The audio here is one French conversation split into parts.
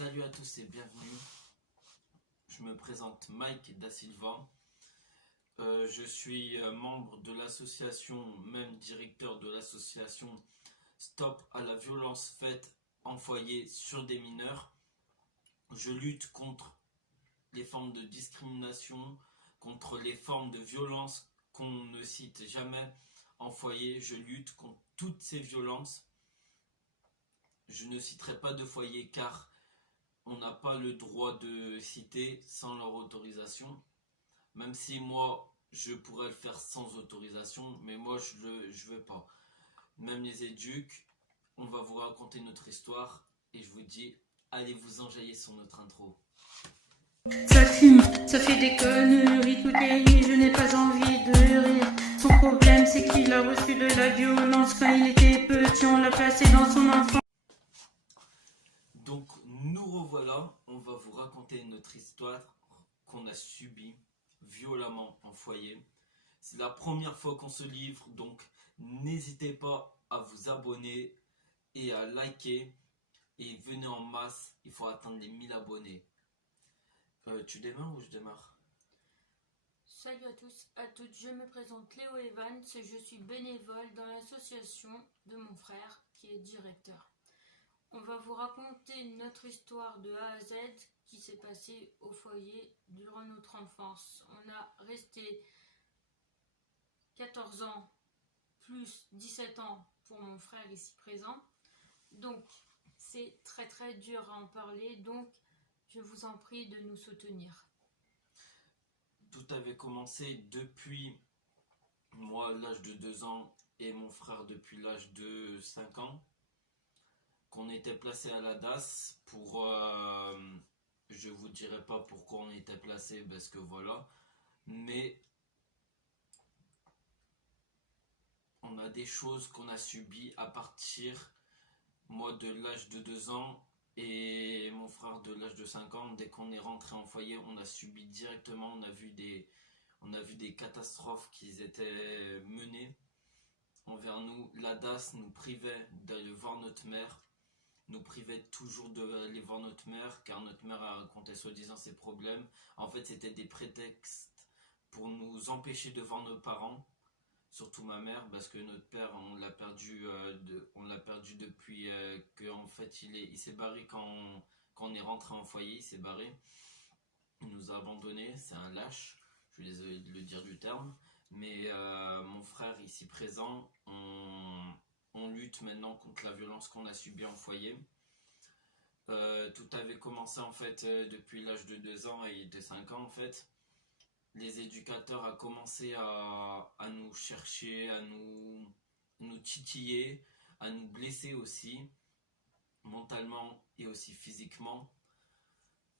Salut à tous et bienvenue. Je me présente Mike Da Silva. Je suis membre de l'association, même directeur de l'association Stop à la violence faite en foyer sur des mineurs. Je lutte contre les formes de discrimination, contre les formes de violence qu'on ne cite jamais en foyer. Je lutte contre toutes ces violences. Je ne citerai pas de foyer car on n'a pas le droit de citer sans leur autorisation. Même si moi, je pourrais le faire sans autorisation, mais moi, je veux pas. Même les éduques, on va vous raconter notre histoire et je vous dis, allez vous enjailler sur notre intro. Ça fume, ça fait des conneries toutes les nuits, je n'ai pas envie de rire. Son problème c'est qu'il a reçu de la violence quand il était petit, on l'a placé dans son enfance. Donc nous revoilà, on va vous raconter notre histoire qu'on a subie violemment en foyer. C'est la première fois qu'on se livre, donc n'hésitez pas à vous abonner et à liker. Et venez en masse, il faut atteindre les 1000 abonnés. Tu démarres ou je démarre? Salut à tous, à toutes, je me présente Léo Evans et je suis bénévole dans l'association de mon frère qui est directeur. On va vous raconter notre histoire de A à Z qui s'est passée au foyer durant notre enfance. On a resté 14 ans plus 17 ans pour mon frère ici présent. Donc c'est très dur à en parler, donc je vous en prie de nous soutenir. Tout avait commencé depuis moi l'âge de 2 ans et mon frère depuis l'âge de 5 ans. Qu'on était placé à la DAS pour... je vous dirai pas pourquoi on était placé parce que voilà. Mais on a des choses qu'on a subies à partir, moi de l'âge de 2 ans et mon frère de l'âge de 5 ans. Dès qu'on est rentré en foyer, on a subi directement, on a vu des catastrophes qui étaient menées envers nous. La DAS nous privait d'aller voir notre mère, nous privait toujours d'aller voir notre mère, car notre mère a raconté soi-disant ses problèmes. En fait, c'était des prétextes pour nous empêcher de voir nos parents, surtout ma mère, parce que notre père, on l'a perdu depuis qu'en fait, il s'est barré quand on est rentré en foyer, il s'est barré. Il nous a abandonnés, c'est un lâche, je suis désolé de le dire du terme, mais mon frère ici présent, on lutte maintenant contre la violence qu'on a subie en foyer. Tout avait commencé en fait depuis l'âge de 2 ans et de 5 ans en fait. Les éducateurs ont commencé à nous chercher, à nous titiller, à nous blesser aussi, mentalement et aussi physiquement.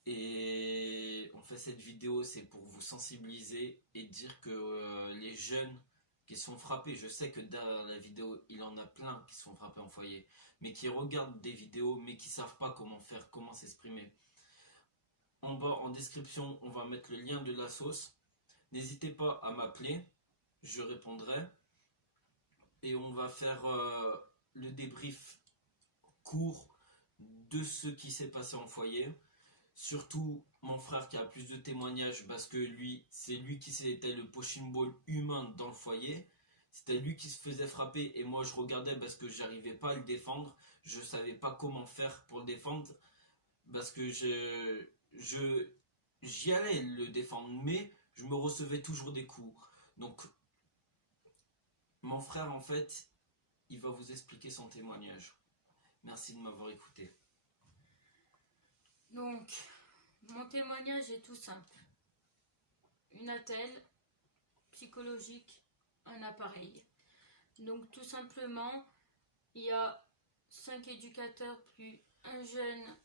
Et on fait cette vidéo, c'est pour vous sensibiliser et dire que les jeunes qui sont frappés, je sais que derrière la vidéo, il en a plein qui sont frappés en foyer, mais qui regardent des vidéos, mais qui ne savent pas comment faire, comment s'exprimer. En bas, en description, on va mettre le lien de la sauce. N'hésitez pas à m'appeler, je répondrai. Et on va faire le débrief court de ce qui s'est passé en foyer. Surtout mon frère qui a plus de témoignages parce que lui, c'est lui qui était le punching ball humain dans le foyer. C'était lui qui se faisait frapper et moi je regardais parce que j'arrivais pas à le défendre. Je savais pas comment faire pour le défendre parce que j'y allais le défendre, mais je me recevais toujours des coups. Donc mon frère en fait, il va vous expliquer son témoignage. Merci de m'avoir écouté. Donc, mon témoignage est tout simple. Une attelle psychologique, un appareil. Donc, tout simplement, il y a 5 éducateurs plus un jeune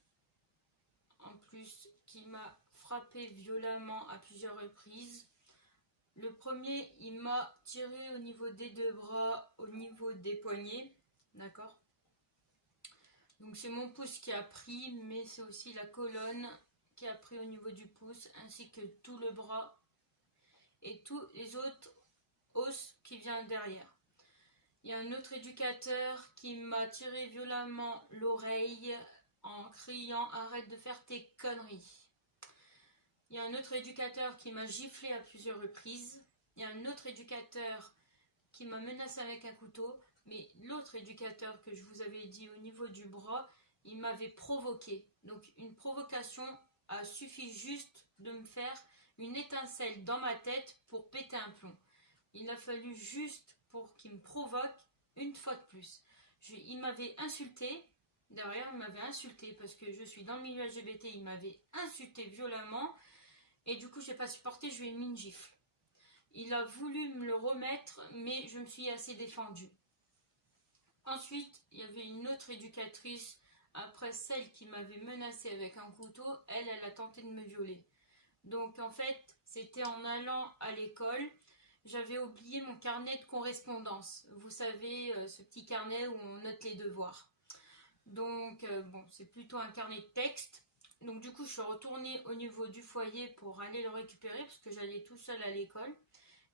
en plus qui m'a frappé violemment à plusieurs reprises. Le premier, il m'a tiré au niveau des 2 bras, au niveau des poignets, d'accord? Donc c'est mon pouce qui a pris, mais c'est aussi la colonne qui a pris au niveau du pouce, ainsi que tout le bras et tous les autres os qui viennent derrière. Il y a un autre éducateur qui m'a tiré violemment l'oreille en criant arrête de faire tes conneries. Il y a un autre éducateur qui m'a giflé à plusieurs reprises. Il y a un autre éducateur qui m'a menacé avec un couteau. Mais l'autre éducateur que je vous avais dit au niveau du bras, il m'avait provoqué. Donc une provocation a suffi juste de me faire une étincelle dans ma tête pour péter un plomb. Il a fallu juste pour qu'il me provoque une fois de plus. Il m'avait insulté. Derrière, il m'avait insulté parce que je suis dans le milieu LGBT. Il m'avait insulté violemment. Et du coup, je n'ai pas supporté, je lui ai mis une gifle. Il a voulu me le remettre, mais je me suis assez défendue. Ensuite, il y avait une autre éducatrice, après celle qui m'avait menacée avec un couteau, elle a tenté de me violer. Donc en fait, c'était en allant à l'école, j'avais oublié mon carnet de correspondance. Vous savez, ce petit carnet où on note les devoirs. Donc bon, c'est plutôt un carnet de texte. Donc du coup, je suis retournée au niveau du foyer pour aller le récupérer parce que j'allais tout seul à l'école.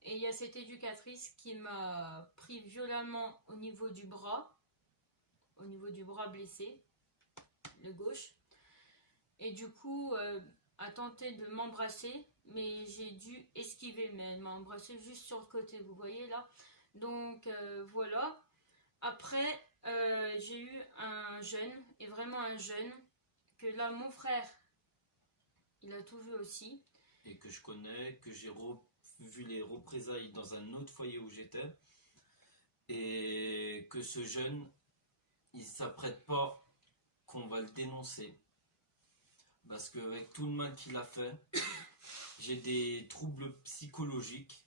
Et il y a cette éducatrice qui m'a pris violemment au niveau du bras blessé, le gauche. Et du coup, a tenté de m'embrasser, mais j'ai dû esquiver. Mais elle m'a embrassé juste sur le côté, vous voyez là. Donc voilà. Après, j'ai eu un jeune, et vraiment un jeune, que là, mon frère, il a tout vu aussi. Et que je connais, que j'ai vu les représailles dans un autre foyer où j'étais. Et que ce jeune, il s'apprête pas qu'on va le dénoncer. Parce qu'avec tout le mal qu'il a fait, j'ai des troubles psychologiques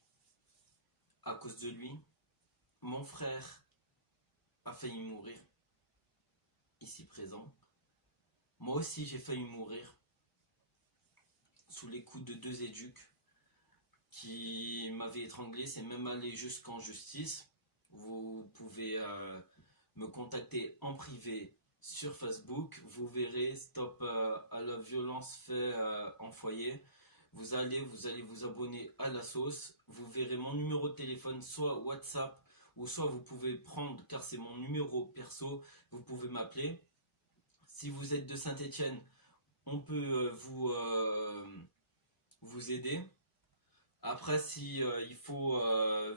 à cause de lui. Mon frère a failli mourir, ici présent. Moi aussi, j'ai failli mourir sous les coups de 2 éducs qui m'avaient étranglé. C'est même allé jusqu'en justice. Vous pouvez me contacter en privé sur Facebook. Vous verrez Stop à la violence faite en foyer. Vous allez vous abonner à la sauce. Vous verrez mon numéro de téléphone, soit WhatsApp, ou soit vous pouvez prendre, car c'est mon numéro perso, vous pouvez m'appeler. Si vous êtes de Saint-Étienne, on peut vous aider. Après, si il faut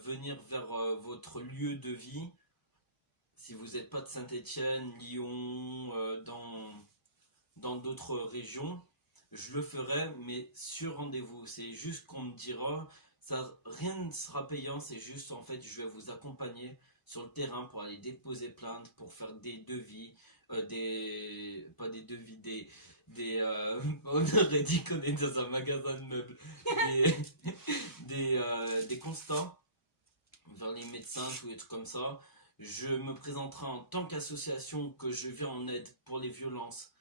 venir vers votre lieu de vie, si vous n'êtes pas de Saint-Étienne, Lyon, dans d'autres régions, je le ferai, mais sur rendez-vous. C'est juste qu'on me dira, ça, rien ne sera payant, c'est juste en fait, je vais vous accompagner sur le terrain pour aller déposer plainte, pour faire des devis, pas des devis, on aurait dit qu'on est dans un magasin de meubles, des constats vers les médecins, tous les trucs comme ça. Je me présenterai en tant qu'association que je viens en aide pour les violences,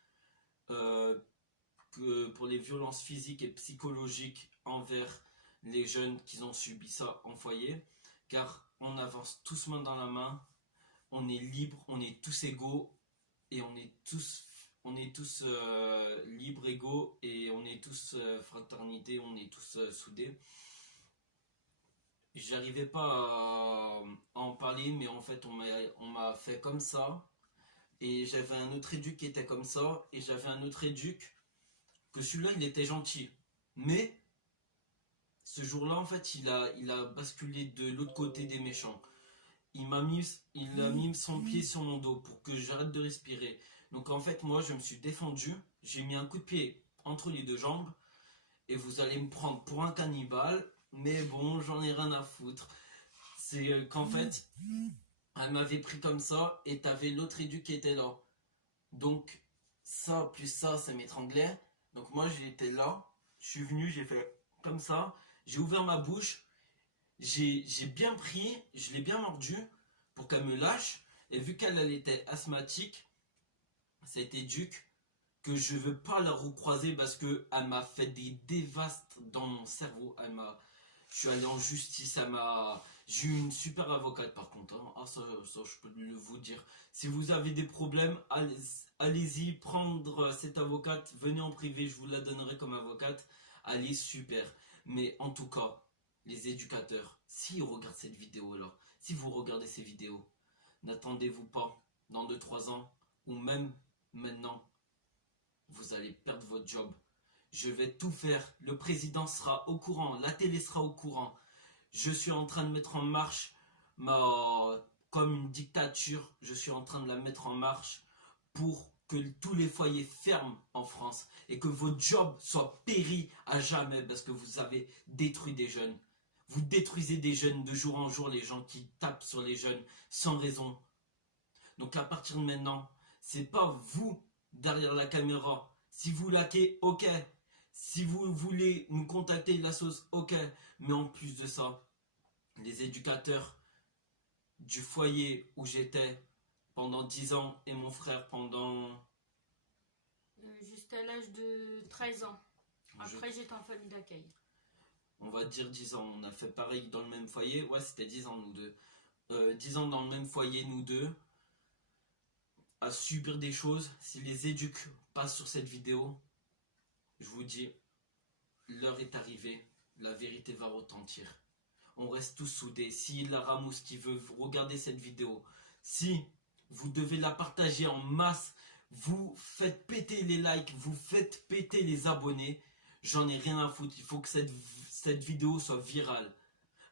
pour les violences physiques et psychologiques envers les jeunes qui ont subi ça en foyer, car on avance tous main dans la main, on est libre, on est tous égaux et on est tous libres, égaux, et on est tous fraternité, on est tous soudés. J'arrivais pas à en parler, mais en fait on m'a fait comme ça, et j'avais un autre éduc qui était comme ça, et j'avais un autre éduc que celui-là il était gentil, mais ce jour-là en fait il a basculé de l'autre côté des méchants. Il a mis son pied sur mon dos pour que j'arrête de respirer. Donc en fait moi je me suis défendu, j'ai mis un coup de pied entre les 2 jambes, et vous allez me prendre pour un cannibale, mais bon, j'en ai rien à foutre. C'est qu'en fait, elle m'avait pris comme ça, et t'avais l'autre éduc qui était là. Donc ça plus ça m'étranglait. Donc moi j'étais là, je suis venu, j'ai fait comme ça, j'ai ouvert ma bouche, j'ai bien pris, je l'ai bien mordu pour qu'elle me lâche. Et vu qu'elle était asthmatique, cette éduc, que je veux pas la recroiser parce que elle m'a fait des dévastes dans mon cerveau. Je suis allé en justice, j'ai eu une super avocate par contre. Hein. Ah, ça, je peux vous dire. Si vous avez des problèmes, allez-y prendre cette avocate. Venez en privé, je vous la donnerai comme avocate. Elle est super. Mais en tout cas, les éducateurs, si vous regardez cette vidéo là, si vous regardez ces vidéos, n'attendez-vous pas dans 2-3 ans ou même maintenant vous allez perdre votre job. Je vais tout faire. Le président sera au courant. La télé sera au courant. Je suis en train de mettre en marche comme une dictature. Je suis en train de la mettre en marche pour que tous les foyers ferment en France et que votre job soit péri à jamais parce que vous avez détruit des jeunes. Vous détruisez des jeunes de jour en jour, les gens qui tapent sur les jeunes sans raison. Donc à partir de maintenant, c'est pas vous derrière la caméra. Si vous laquez, ok. Si vous voulez nous contacter la sauce, ok. Mais en plus de ça, les éducateurs du foyer où j'étais pendant 10 ans et mon frère pendant... Jusqu'à l'âge de 13 ans. Après, j'étais en famille d'accueil. On va dire 10 ans. On a fait pareil dans le même foyer. Ouais, c'était 10 ans, nous deux. 10 ans dans le même foyer, nous deux. À subir des choses. Si les éducs passent sur cette vidéo, je vous dis, l'heure est arrivée. La vérité va retentir. On reste tous soudés. Si la Ramous qui veut regarder cette vidéo, si vous devez la partager en masse, vous faites péter les likes, vous faites péter les abonnés, j'en ai rien à foutre. Il faut que cette vidéo soit virale.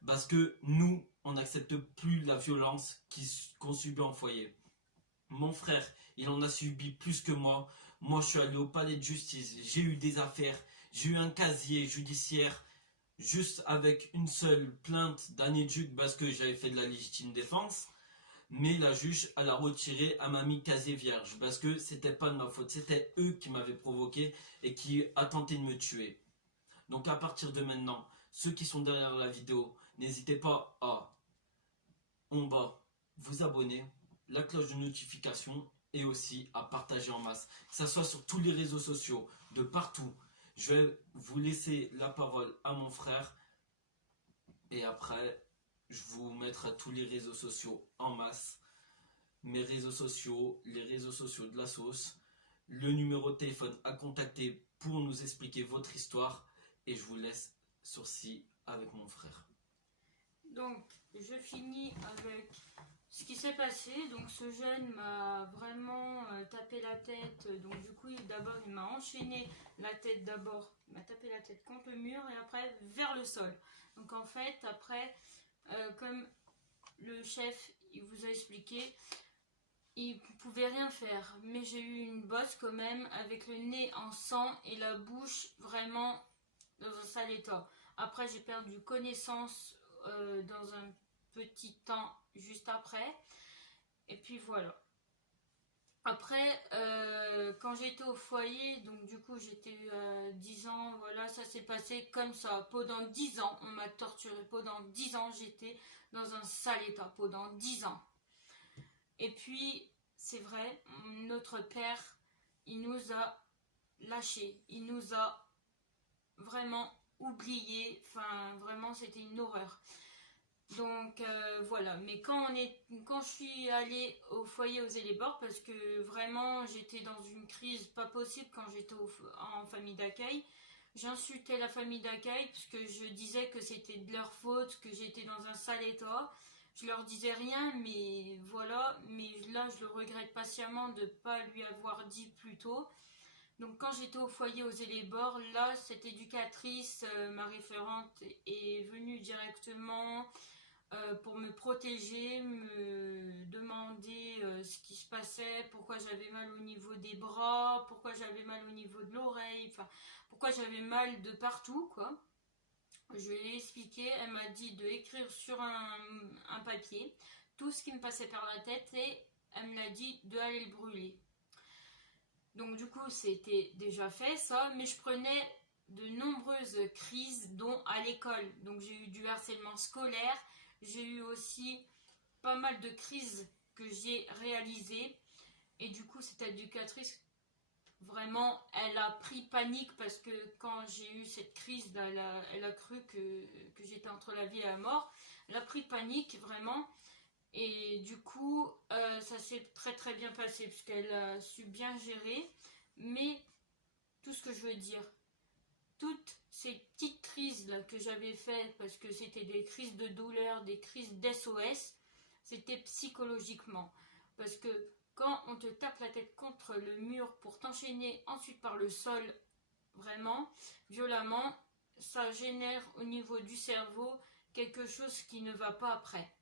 Parce que nous, on n'accepte plus la violence qu'on subit en foyer. Mon frère, il en a subi plus que moi. Moi, je suis allé au palais de justice. J'ai eu des affaires. J'ai eu un casier judiciaire juste avec une seule plainte d'un éduc parce que j'avais fait de la légitime défense. Mais la juge, elle a retiré, elle m'a mis casier vierge parce que c'était pas de ma faute. C'était eux qui m'avaient provoqué et qui a tenté de me tuer. Donc à partir de maintenant, ceux qui sont derrière la vidéo, n'hésitez pas à, en bas, vous abonner, la cloche de notification et aussi à partager en masse. Que ça soit sur tous les réseaux sociaux, de partout. Je vais vous laisser la parole à mon frère et après, je vous mettrai tous les réseaux sociaux en masse. Mes réseaux sociaux, les réseaux sociaux de la sauce, le numéro de téléphone à contacter pour nous expliquer votre histoire et je vous laisse sur ci avec mon frère. Donc, je finis avec ce qui s'est passé. Donc, ce jeune m'a vraiment tapé la tête. Donc, du coup, d'abord, il m'a enchaîné la tête d'abord. Il m'a tapé la tête contre le mur et après vers le sol. Donc, en fait, après, comme le chef, il vous a expliqué, il ne pouvait rien faire. Mais j'ai eu une bosse quand même avec le nez en sang et la bouche vraiment dans un sale état. Après, j'ai perdu connaissance dans un petit temps juste après. Et puis voilà. Après, quand j'étais au foyer, donc du coup j'étais 10 ans, voilà, ça s'est passé comme ça. Pendant 10 ans, on m'a torturé. Pendant 10 ans, j'étais dans un sale état. Pendant 10 ans. Et puis, c'est vrai, notre père, il nous a lâchés. Il nous a vraiment oubliés. Enfin, vraiment, c'était une horreur. Donc voilà, mais quand je suis allée au foyer aux Élébores, parce que vraiment j'étais dans une crise pas possible quand j'étais en famille d'accueil, j'insultais la famille d'accueil parce que je disais que c'était de leur faute, que j'étais dans un sale état. Je leur disais rien, mais voilà, mais là je le regrette patiemment de ne pas lui avoir dit plus tôt. Donc quand j'étais au foyer aux Élébores, là cette éducatrice, ma référente, est venue directement pour me protéger, me demander ce qui se passait, pourquoi j'avais mal au niveau des bras, pourquoi j'avais mal au niveau de l'oreille, enfin pourquoi j'avais mal de partout quoi. Je lui ai expliqué, elle m'a dit de écrire sur un papier tout ce qui me passait par la tête et elle me l'a dit de aller le brûler. Donc du coup c'était déjà fait ça, mais je prenais de nombreuses crises dont à l'école. Donc j'ai eu du harcèlement scolaire. J'ai eu aussi pas mal de crises que j'ai réalisées. Et du coup, cette éducatrice, vraiment, elle a pris panique parce que quand j'ai eu cette crise, elle a cru que j'étais entre la vie et la mort. Elle a pris panique, vraiment. Et du coup, ça s'est très très bien passé parce qu'elle a su bien gérer. Mais tout ce que je veux dire, toutes ces petites crises là que j'avais faites, parce que c'était des crises de douleur, des crises d'SOS, c'était psychologiquement. Parce que quand on te tape la tête contre le mur pour t'enchaîner ensuite par le sol, vraiment, violemment, ça génère au niveau du cerveau quelque chose qui ne va pas après.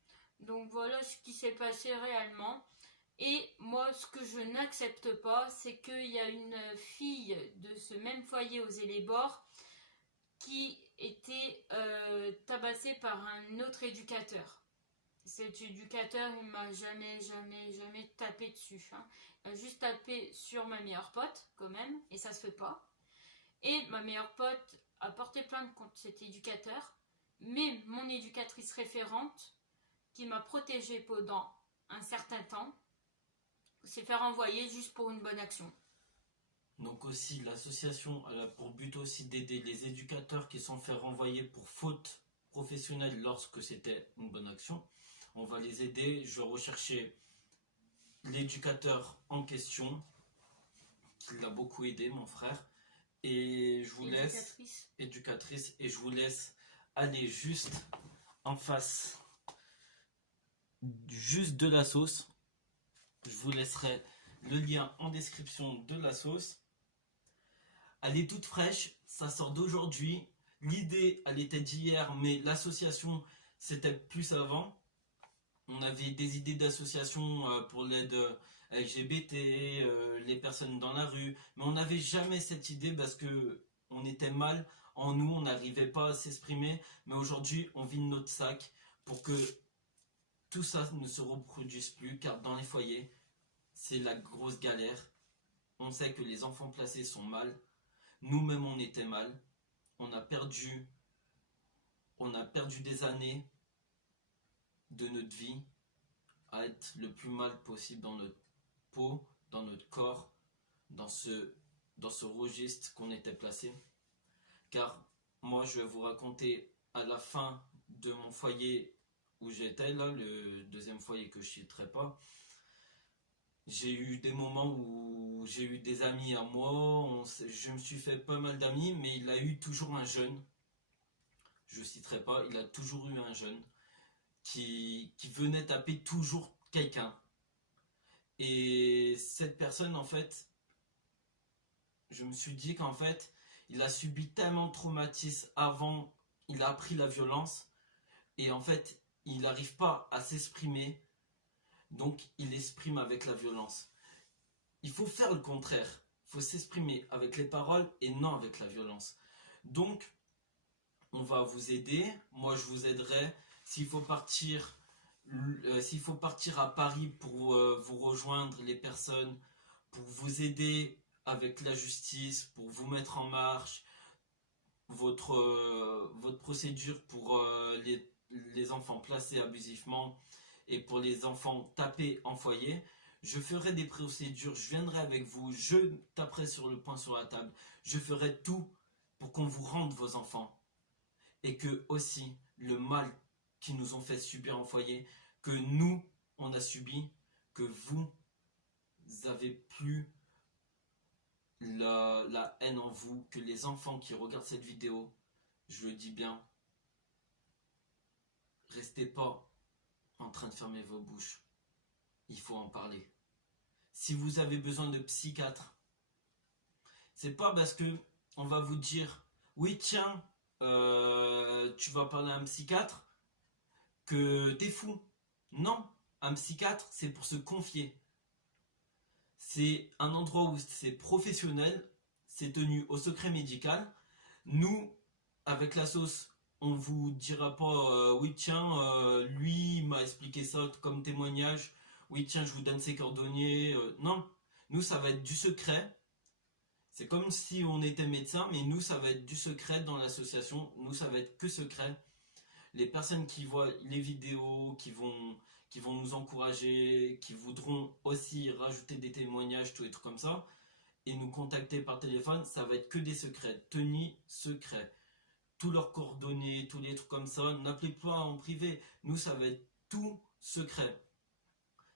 Donc voilà ce qui s'est passé réellement. Et moi, ce que je n'accepte pas, c'est qu'il y a une fille de ce même foyer aux Élébores qui était tabassée par un autre éducateur. Cet éducateur, il m'a jamais tapé dessus. Hein. Il a juste tapé sur ma meilleure pote, quand même, et ça se fait pas. Et ma meilleure pote a porté plainte contre cet éducateur, mais mon éducatrice référente, qui m'a protégée pendant un certain temps, s'est fait renvoyer juste pour une bonne action. Donc aussi, l'association a pour but aussi d'aider les éducateurs qui sont fait renvoyer pour faute professionnelle lorsque c'était une bonne action. On va les aider. Je vais rechercher l'éducateur en question, qui l'a beaucoup aidé, mon frère. Et je vous laisse, éducatrice, et je vous laisse aller juste en face, juste de la sauce. Je vous laisserai le lien en description de la sauce. Elle est toute fraîche, ça sort d'aujourd'hui. L'idée, elle était d'hier, mais l'association, c'était plus avant. On avait des idées d'association pour l'aide LGBT, les personnes dans la rue, mais on n'avait jamais cette idée parce que on était mal en nous, on n'arrivait pas à s'exprimer. Mais aujourd'hui, on vide notre sac pour que tout ça ne se reproduise plus, car dans les foyers, c'est la grosse galère. On sait que les enfants placés sont mal. Nous-mêmes, on était mal. On a perdu des années de notre vie à être le plus mal possible dans notre peau, dans notre corps, dans ce registre qu'on était placé. Car moi, je vais vous raconter à la fin de mon foyer où j'étais, là, le deuxième foyer que je ne citerai pas, j'ai eu des moments où j'ai eu des amis à moi, je me suis fait pas mal d'amis, mais il a eu toujours un jeune, je ne citerai pas, il a toujours eu un jeune qui venait taper toujours quelqu'un. Et cette personne, en fait, je me suis dit qu'en fait, il a subi tellement de traumatismes avant, il a appris la violence, et en fait, il n'arrive pas à s'exprimer, donc il exprime avec la violence. Il faut faire le contraire, il faut s'exprimer avec les paroles et non avec la violence. Donc, on va vous aider, moi je vous aiderai. S'il faut partir à Paris pour vous rejoindre les personnes, pour vous aider avec la justice, pour vous mettre en marche, votre procédure pour les enfants placés abusivement et pour les enfants tapés en foyer, je ferai des procédures, je viendrai avec vous, je taperai sur le poing sur la table, je ferai tout pour qu'on vous rende vos enfants. Et que aussi le mal qu'ils nous ont fait subir en foyer, que nous on a subi, que vous avez plus la haine en vous, que les enfants qui regardent cette vidéo, je le dis bien, restez pas en train de fermer vos bouches. Il faut en parler. Si vous avez besoin de psychiatre, c'est pas parce que on va vous dire oui tiens, tu vas parler à un psychiatre que t'es fou. Non, un psychiatre c'est pour se confier. C'est un endroit où c'est professionnel, c'est tenu au secret médical. Nous, avec la sauce, on vous dira pas oui tiens, lui m'a expliqué ça comme témoignage, oui tiens je vous donne ses coordonnées. Non, nous ça va être du secret. C'est comme si on était médecin, mais nous ça va être du secret dans l'association, nous ça va être que secret. Les personnes qui voient les vidéos, qui vont nous encourager, qui voudront aussi rajouter des témoignages, tout et tout comme ça, et nous contacter par téléphone, ça va être que des secrets, tenus secrets. Tous leurs coordonnées, tous les trucs comme ça, n'appelez pas en privé, nous ça va être tout secret.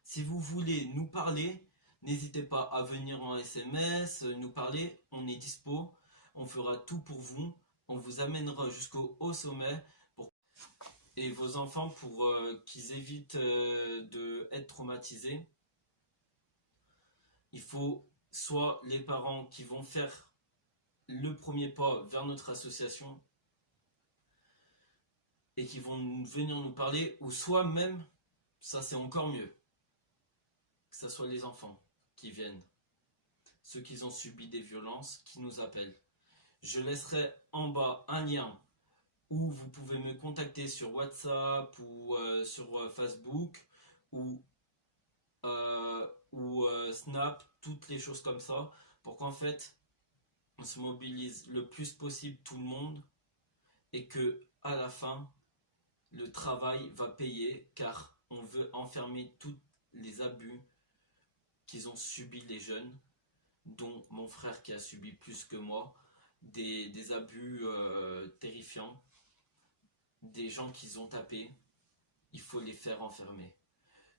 Si vous voulez nous parler, n'hésitez pas à venir en SMS, nous parler, on est dispo, on fera tout pour vous, on vous amènera jusqu'au haut sommet, et vos enfants pour qu'ils évitent d'être traumatisés. il faut soit les parents qui vont faire le premier pas vers notre association et qui vont venir nous parler, ou soit même, ça c'est encore mieux, que ce soit les enfants qui viennent, ceux qui ont subi des violences, qui nous appellent. Je laisserai en bas un lien où vous pouvez me contacter sur WhatsApp ou sur Facebook ou Snap, toutes les choses comme ça, pour qu'en fait on se mobilise le plus possible tout le monde et que à la fin le travail va payer, car on veut enfermer tous les abus qu'ils ont subis les jeunes, dont mon frère qui a subi plus que moi, des abus terrifiants, des gens qu'ils ont tapés. Il faut les faire enfermer.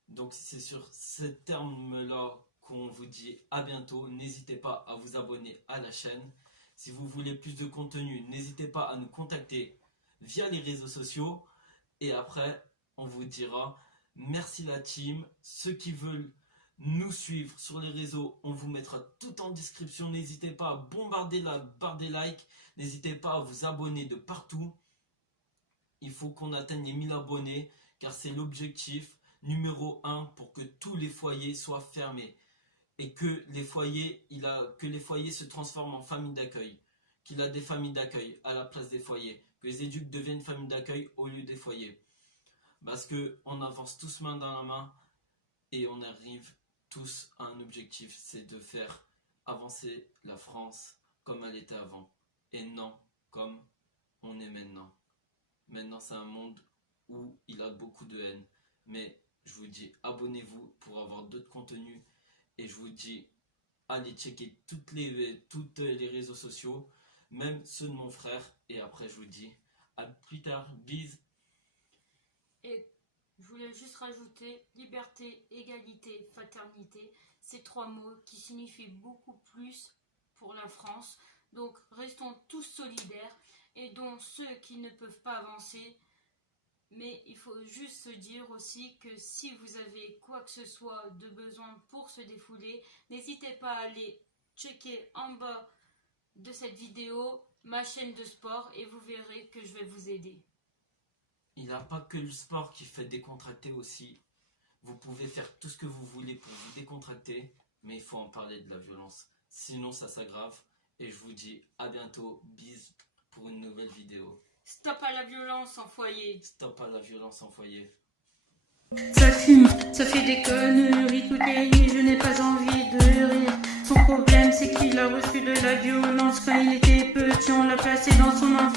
Donc c'est sur ces termes-là qu'on vous dit à bientôt. N'hésitez pas à vous abonner à la chaîne. Si vous voulez plus de contenu, n'hésitez pas à nous contacter via les réseaux sociaux. Et après, on vous dira merci la team. Ceux qui veulent nous suivre sur les réseaux, on vous mettra tout en description. N'hésitez pas à bombarder la barre des likes. N'hésitez pas à vous abonner de partout. Il faut qu'on atteigne les 1000 abonnés, car c'est l'objectif numéro 1 pour que tous les foyers soient fermés et que les foyers se transforment en familles d'accueil, qu'il a des familles d'accueil à la place des foyers, que les éducs deviennent familles d'accueil au lieu des foyers, parce que on avance tous main dans la main et on arrive tous à un objectif, c'est de faire avancer la France comme elle était avant et non comme on est maintenant. Maintenant c'est un monde où il a beaucoup de haine, mais je vous dis abonnez-vous pour avoir d'autres contenus et je vous dis allez checker toutes les réseaux sociaux, même ceux de mon frère, et après je vous dis à plus tard, bisous. Et je voulais juste rajouter liberté, égalité, fraternité, ces 3 mots qui signifient beaucoup plus pour la France. Donc restons tous solidaires, aidons ceux qui ne peuvent pas avancer. Mais il faut juste se dire aussi que si vous avez quoi que ce soit de besoin pour se défouler, n'hésitez pas à aller checker en bas de cette vidéo ma chaîne de sport et vous verrez que je vais vous aider. Il n'y a pas que le sport qui fait décontracter aussi. Vous pouvez faire tout ce que vous voulez pour vous décontracter, mais il faut en parler de la violence. Sinon ça s'aggrave. Et je vous dis à bientôt, bisous pour une nouvelle vidéo. Stop à la violence en foyer. Stop à la violence en foyer. Ça fume, ça fait des conneries toutes les nuits, je n'ai pas envie de rire. Son problème c'est qu'il a reçu de la violence quand il était petit, on l'a placé dans son enfance.